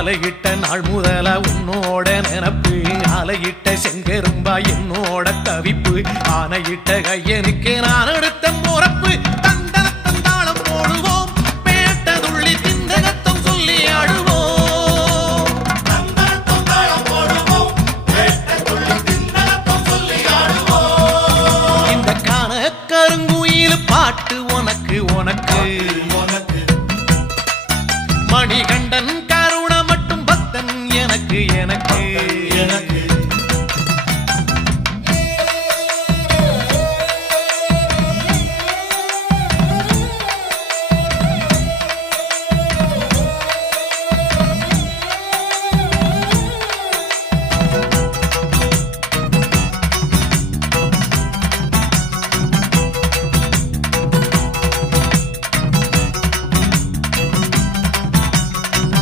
மாலையிட்ட நாள் முதல உன்னோட நினப்பு ஆலையிட்ட செங்கரும்பா என்னோட தவிப்பு ஆனையிட்ட கையனுக்கு நான் எடுத்த முறப்பு தந்தனத்தம் தாளம் போடுவோம் பேட்டதுள்ளி திந்தகத்தம் சொல்லி ஆடுவோம் தந்தனத்தம் தாளம் போடுவோம் பேட்டதுள்ளி திந்தகத்தம் சொல்லி ஆடுவோம் இந்த காண கருங்குயில் பாட்டு உனக்கு உனக்கு மணிகண்டன் கருண மட்டும் பக்தன் எனக்கு எனக்கு எனக்கு